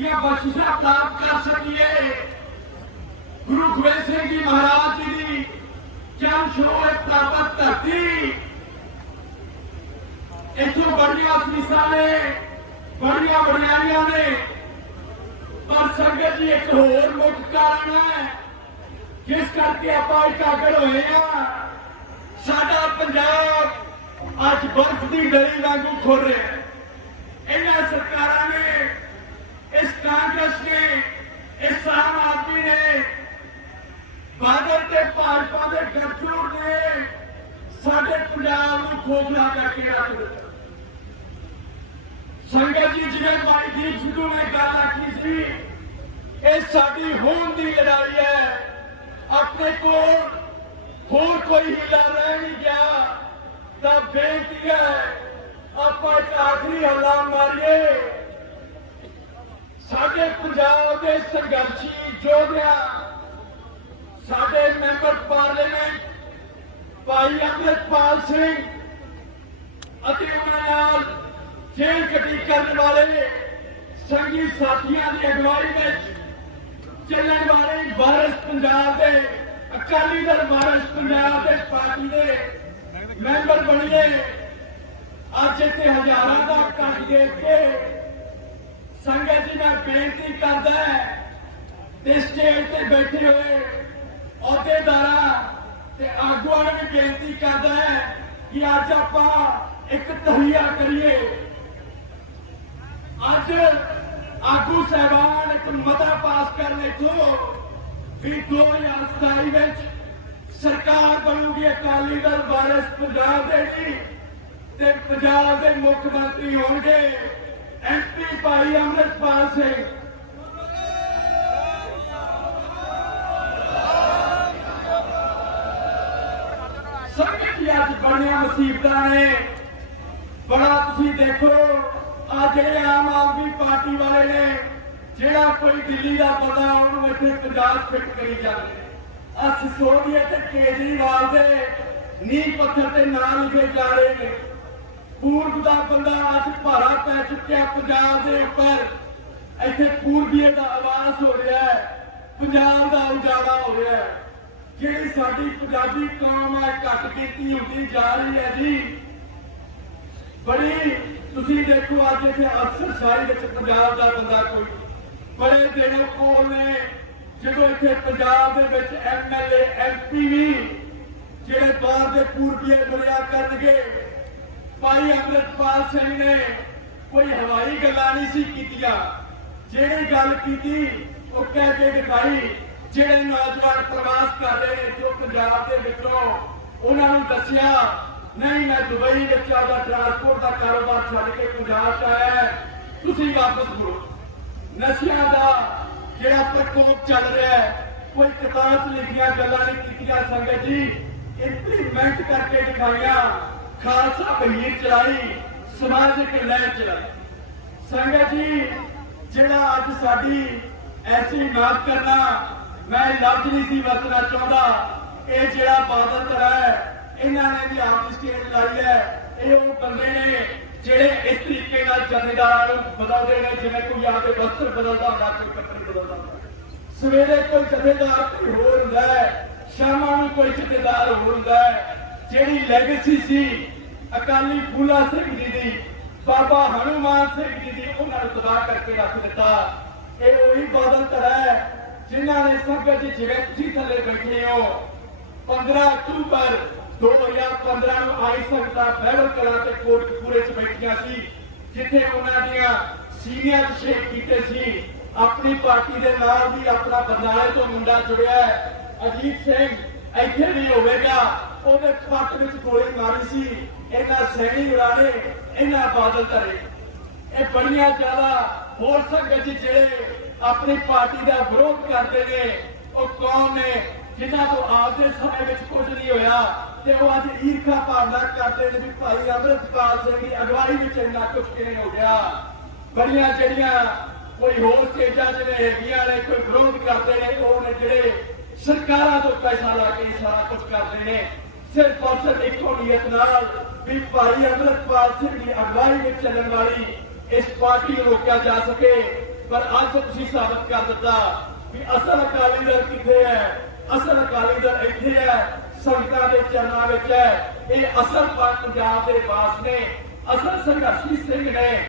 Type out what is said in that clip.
ਦੀਆਂ ਬਖਸ਼ਿਸ਼ਾਂ ਪ੍ਰਾਪਤ ਕਰ ਸਕੀਏ। ਗੁਰੂ ਗੋਬਿੰਦ ਸਿੰਘ ਜੀ ਮਹਾਰਾਜ ਜੀ ਦੀ ਚਰਨ ਛੋਏ ਪ੍ਰਾਪਤ ਧਰਤੀ। ਇੱਥੋਂ ਬੜੀਆਂ ਅਸੀਸਾਂ ਨੇ ਬੜੀਆਂ ਬੜਿਆਈਆਂ ਨੇ। ਪਰ ਸੰਗਤ ਜੀ ਇੱਕ ਹੋਰ ਮੁੱਖ ਕਾਰਨ ਹੈ, ਜਿਸ ਕਰਕੇ ਆਪਾਂ ਇਕਾਗਰ ਹੋਏ ਆ ਸਾਡਾ ਪੰਜਾਬ ਅੱਜ ਬਰਫ਼ ਦੀ ਡਰੀ ਵਾਂਗੂ ਖੁਰ ਰਿਹਾ ਇਹਨਾਂ ਸਰਕਾਰਾਂ ਕਾਂਗਰਸ ਨੇ ਇਸ ਆਮ ਆਦਮੀ ਨੇ ਬਾਦਲ ਤੇ ਭਾਜਪਾ ਦੇ ਗੱਠਜੋੜ ਨੇ ਸਾਡੇ ਪੰਜਾਬ ਨੂੰ ਖੋਖਲਾ ਕਰਕੇ ਰੱਖ ਦਿੱਤਾ। ਸੰਗਤ ਜੀ, ਜਿਵੇਂ ਭਾਈ ਦੀਪ ਸਿੱਧੂ ਨੇ ਗੱਲ ਆਖੀ ਸੀ, ਇਹ ਸਾਡੀ ਹੋਂਦ ਦੀ ਲੜਾਈ ਹੈ। ਆਪਣੇ ਕੋਲ ਹੋਰ ਕੋਈ ਹੀਲਾ ਰਹਿ ਨਹੀਂ ਗਿਆ। ਤਾਂ ਬੇਨਤੀ ਹੈ, ਆਪਾਂ ਇੱਕ ਆਖਰੀ ਹੱਲਾ ਮਾਰੀਏ। ਸਾਡੇ ਪੰਜਾਬ ਦੇ ਸੰਘਰਸ਼ੀ ਯੋਧਿਆਂ, ਸਾਡੇ ਮੈਂਬਰ ਪਾਰਲੀਮੈਂਟ ਭਾਈ ਅੰਮ੍ਰਿਤਪਾਲ ਸਿੰਘ ਅਤੇ ਉਹਨਾਂ ਨਾਲ ਜੇਲ੍ਹ ਕੱਟੀ ਕਰਨ ਵਾਲੇ ਸੰਗੀ ਸਾਥੀਆਂ ਦੀ ਅਗਵਾਈ ਵਿੱਚ ਚੱਲਣ ਵਾਲੇ ਵਾਰਸ ਪੰਜਾਬ ਦੇ, ਅਕਾਲੀ ਦਲ ਵਾਰਸ ਪੰਜਾਬ ਦੇ ਪਾਰਟੀ ਦੇ ਮੈਂਬਰ ਬਣੀਏ। ਅੱਜ ਇੱਥੇ ਹਜ਼ਾਰਾਂ ਦਾ ਇਕੱਠ ਦੇਖ ਕੇ ਸੰਗਤ ਜੀ, ਮੈਂ ਬੇਨਤੀ ਕਰਦਾ ਤੇ ਸਟੇਜ ਤੇ ਬੈਠੇ ਹੋਏ ਅਹੁਦੇਦਾਰਾਂ ਤੇ ਆਗੂਆਂ ਨੂੰ ਵੀ ਬੇਨਤੀ ਕਰਦਾ ਹੈ ਕਿ ਅੱਜ ਆਪਾਂ ਇੱਕ ਤਹੀਆ ਕਰੀਏ। ਅੱਜ ਆਗੂ ਸਹਿਬਾਨ ਇੱਕ ਮਤਾ ਪਾਸ ਕਰਨ ਇਥੋਂ ਵੀ 2027 ਵਿੱਚ ਸਰਕਾਰ ਬਣੂਗੀ ਅਕਾਲੀ ਦਲ ਵਾਰਿਸ ਪੰਜਾਬ ਦੇ ਜੀ ਤੇ ਪੰਜਾਬ ਦੇ ਮੁੱਖ ਮੰਤਰੀ ਹੋਣਗੇ। ਐਮਪੀ ਭਾਈ ਅੰਮ੍ਰਿਤਪਾਲ ਸਿੰਘ। ਅੱਜ ਬਣੀਆਂ ਮੁਸੀਬਤਾਂ ਨੇ। ਬੜਾ ਤੁਸੀਂ ਦੇਖੋ ਆ ਜਿਹੜੇ ਆਮ ਆਦਮੀ ਪਾਰਟੀ ਵਾਲੇ ਨੇ, ਜਿਹੜਾ ਕੋਈ ਦਿੱਲੀ ਦਾ ਬੰਦਾ, ਉਹਨੂੰ ਇੱਥੇ ਪੰਜਾਬ ਫਿੱਟ ਕਰੀ ਜਾਂਦੇ। ਆ ਸਿਸੋਦੀਆ ਤੇ ਕੇਜਰੀਵਾਲ ਦੇ ਨੀਂਹ ਪੱਥਰ ਤੇ ਨਾਂ ਲਿਖੇ ਜਾ ਰਹੇ ਨੇ। ਪੂਰਬ ਦਾ ਬੰਦਾ ਅੱਜ ਭਾਰਾ ਪੈ ਚੁੱਕਿਆ ਪੰਜਾਬ ਦੇ ਉੱਪਰ। ਇੱਥੇ ਪੂਰਬੀਏ ਦਾ ਆਵਾਜ਼ ਹੋ ਰਿਹਾ ਹੈ। ਪੰਜਾਬ ਦਾ ਉਜਾਲਾ ਹੋ ਰਿਹਾ ਹੈ। ਜਿਹੜੀ ਸਾਡੀ ਪੰਜਾਬੀ ਕੌਮ ਹੈ ਘੱਟ ਕੀਤੀ ਹੁੰਦੀ ਜਾ ਰਹੀ ਹੈ ਜੀ। ਬੜੀ, ਤੁਸੀਂ ਦੇਖੋ ਅੱਜ ਇੱਥੇ ਅਫਸਰ ਸ਼ਾਹੀ ਵਿੱਚ ਪੰਜਾਬ ਦਾ ਬੰਦਾ ਕੋਈ ਬੜੇ ਦਿਨੋਂ ਕੋਲ ਨੇ। ਜਦੋਂ ਇੱਥੇ ਪੰਜਾਬ ਦੇ ਵਿੱਚ ਐਮਐਲਏ ਐਮਪੀ ਵੀ ਜਿਹੜੇ ਬਾਹਰ ਦੇ ਪੂਰਬੀਏ ਬੁਲਿਆ ਕਰਨਗੇ ਭਾਈ ਅੰਮ੍ਰਿਤਪਾਲ ਸਿੰਘ ਨੇ ਕੋਈ ਹਵਾਈ ਗੱਲਾਂ ਨਹੀਂ ਸੀ ਕੀਤੀਆਂ। ਜਿਹੜੀ ਗੱਲ ਕੀਤੀ, ਉਹ ਕਹਿ ਕੇ ਦਿਖਾਈ, ਜਿਹੜੇ ਨੌਜਵਾਨ ਪ੍ਰਵਾਸ ਕਰ ਰਹੇ ਨੇ ਜੋ ਪੰਜਾਬ ਦੇ ਵਿੱਚੋਂ, ਉਹਨਾਂ ਨੂੰ ਦੱਸਿਆ, ਨਹੀਂ, ਮੈਂ ਦੁਬਈ ਵਿੱਚ ਆਦਾ ਟਰਾਂਸਪੋਰਟ ਦਾ ਕਾਰੋਬਾਰ ਛੱਡ ਕੇ ਪੰਜਾਬ ਚ ਆਇਆ ਤੁਸੀਂ ਵਾਪਸ ਮੁੜੋ। ਨਸ਼ਿਆਂ ਦਾ ਜਿਹੜਾ ਪ੍ਰਕੋਪ ਚੱਲ ਰਿਹਾ ਹੈ, ਕੋਈ ਕਿਤਾਬ 'ਚ ਲਿਖੀਆਂ ਗੱਲਾਂ ਨਹੀਂ ਕੀਤੀਆਂ, ਸੰਗਤ ਜੀ ਇੰਪਲੀਮੈਂਟ ਕਰਕੇ ਦਿਖਾਈਆਂ। ਖਾਲਸਾ ਬਹੀਰ ਚਲਾਈ ਸਮਾਜਿਕ ਲਹਿਰ ਚਲਾਈ ਸੰਗਤ ਜੀ, ਜਿਹੜਾ ਅੱਜ ਸਾਡੀ ਐਸੀ ਮਾਫ ਕਰਨਾ ਮੈਂ ਲਫ਼ਜ਼ ਨਹੀਂ ਸੀ, ਵਰਤਣਾ ਚਾਹੁੰਦਾ। ਇਹ ਜਿਹੜਾ ਬਾਦਲ ਧੜਾ ਹੈ, ਇਹਨਾਂ ਨੇ ਵੀ ਆਪ ਸਟੇਜ ਲਾਈ ਹੈ। ਇਹ ਉਹ ਬੰਦੇ ਨੇ ਜਿਹੜੇ ਇਸ ਤਰੀਕੇ ਨਾਲ ਜਥੇਦਾਰਾਂ ਨੂੰ ਬਦਲਦੇ ਨੇ, ਜਿਵੇਂ ਕੋਈ ਆਪਦੇ ਵਸਤਰ ਬਦਲਦਾ ਹੁੰਦਾ, ਕੋਈ ਕੱਪੜੇ ਬਦਲਦਾ ਸਵੇਰੇ ਕੋਈ ਜਥੇਦਾਰ ਕੋਈ ਹੋਰ ਹੁੰਦਾ ਹੈ, ਸ਼ਾਮਾਂ ਨੂੰ ਕੋਈ ਜਥੇਦਾਰ ਹੋਰ ਹੁੰਦਾ ਹੈ। ਜਿਹੜੀ ਲੈਗੇਸੀ ਸੀ, ਅਕਾਲੀ ਫੂਲਾ ਸਿੰਘ ਜੀ ਦੀ, ਬਾਬਾ ਹਨੂਮਾਨ ਸਿੰਘ ਜੀ ਦੀ, ਉਹਨਾਂ ਨੂੰ ਤਬਾਹ ਕਰਕੇ ਰੱਖ ਦਿੱਤਾ। ਇਹ ਉਹੀ ਬਾਦਲ ਧੜਾ ਹੈ, ਜਿਨ੍ਹਾਂ ਨੇ ਸੰਗਤ ਜੀ ਜਿਵੇਂ ਤੁਸੀਂ ਥੱਲੇ ਬੈਠੇ ਹੋ। 15 ਅਕਤੂਬਰ 2015 ਨੂੰ ਆਈ ਸੰਗਤਾਂ ਬਹਿਬਲ ਕਲਾ ਤੇ ਕੋਟਕਪੂਰੇ ਚ ਬੈਠੀਆਂ ਸੀ, ਜਿੱਥੇ ਉਹਨਾਂ ਦੀਆਂ ਸੀਨੀਅਰ ਸ਼ੇਖ ਕੀਤੇ ਸੀ। ਆਪਣੀ ਪਾਰਟੀ ਦੇ ਨਾਲ ਵੀ ਆਪਣਾ ਬਰਨਾਲੇ ਤੋਂ ਮੁੰਡਾ ਜੁੜਿਆ ਹੈ, ਅਜੀਤ ਸਿੰਘ, ਇੱਥੇ ਵੀ ਹੋਵੇਗਾ। ਉਹਦੇ ਪੱਟ ਵਿੱਚ ਗੋਲੀ ਮਾਰੀ ਸੀ। ਇਹਨਾਂ ਸੈਣੀ ਉਰਾਣੇ ਇਹਨਾਂ ਬਾਦਲ ਧਰੇ। ਇਹ ਬੜੀਆਂ ਜ਼ਿਆਦਾ ਹੋਰ ਸੰਗਤ ਜਿਹੜੇ ਆਪਣੀ ਪਾਰਟੀ ਦਾ ਵਿਰੋਧ ਕਰਦੇ ਨੇ, ਉਹ ਕੌਣ ਨੇ, ਜਿਨ੍ਹਾਂ ਤੋਂ ਆਪਦੇ ਸਮੇਂ ਵਿੱਚ ਕੁਝ ਨਹੀਂ ਹੋਇਆ, ਤੇ ਉਹ ਅੱਜ ਈਰਖਾ ਭਾਵਨਾ ਕਰਦੇ ਨੇ ਵੀ ਭਾਈ ਅੰਮ੍ਰਿਤਪਾਲ ਸਿੰਘ ਦੀ ਅਗਵਾਈ ਵਿੱਚ ਇੰਨਾ ਕੁਝ ਕਿਵੇਂ ਹੋ ਗਿਆ। ਬੜੀਆਂ ਜਿਹੜੀਆਂ ਕੋਈ ਹੋਰ ਸਟੇਜਾਂ ਜਿਹੜੇ ਹੈਗੀਆਂ ਨੇ, ਕੋਈ ਵਿਰੋਧ ਕਰਦੇ ਨੇ, ਉਹ ਨੇ ਜਿਹੜੇ ਸਰਕਾਰਾਂ ਤੋਂ ਪੈਸਾ ਲਾ ਕੇ ਸਾਰਾ ਕੁਝ ਕਰਦੇ ਨੇ। ਸਿਰਫ ਔਰ ਇੱਕੋ ਨੀਅਤ ਨਾਲ ਵੀ ਭਾਈ ਅੰਮ੍ਰਿਤਪਾਲ ਸਿੰਘ ਦੀ ਅਗਵਾਈ ਵਿੱਚ ਚੱਲਣ ਵਾਲੀ ਇਸ ਪਾਰਟੀ ਨੂੰ ਰੋਕਿਆ ਜਾ ਸਕੇ। ਪਰ ਅੱਜ ਤੁਸੀਂ ਸਾਬਤ ਕਰ ਦਿੱਤਾ ਕਿ ਅਸਲ ਅਕਾਲੀ ਦਲ ਕਿੱਥੇ ਹੈ? ਅਸਲ ਅਕਾਲੀ ਦਲ ਇੱਥੇ ਹੈ, ਸੰਗਤਾਂ ਦੇ ਚਰਨਾਂ ਵਿੱਚ ਹੈ। ਇਹ ਅਸਲ ਪੰਜਾਬ ਦੇ ਵਾਸ ਨੇ। ਅਸਲ ਸੰਘਰਸ਼ੀ ਸਿੰਘ ਨੇ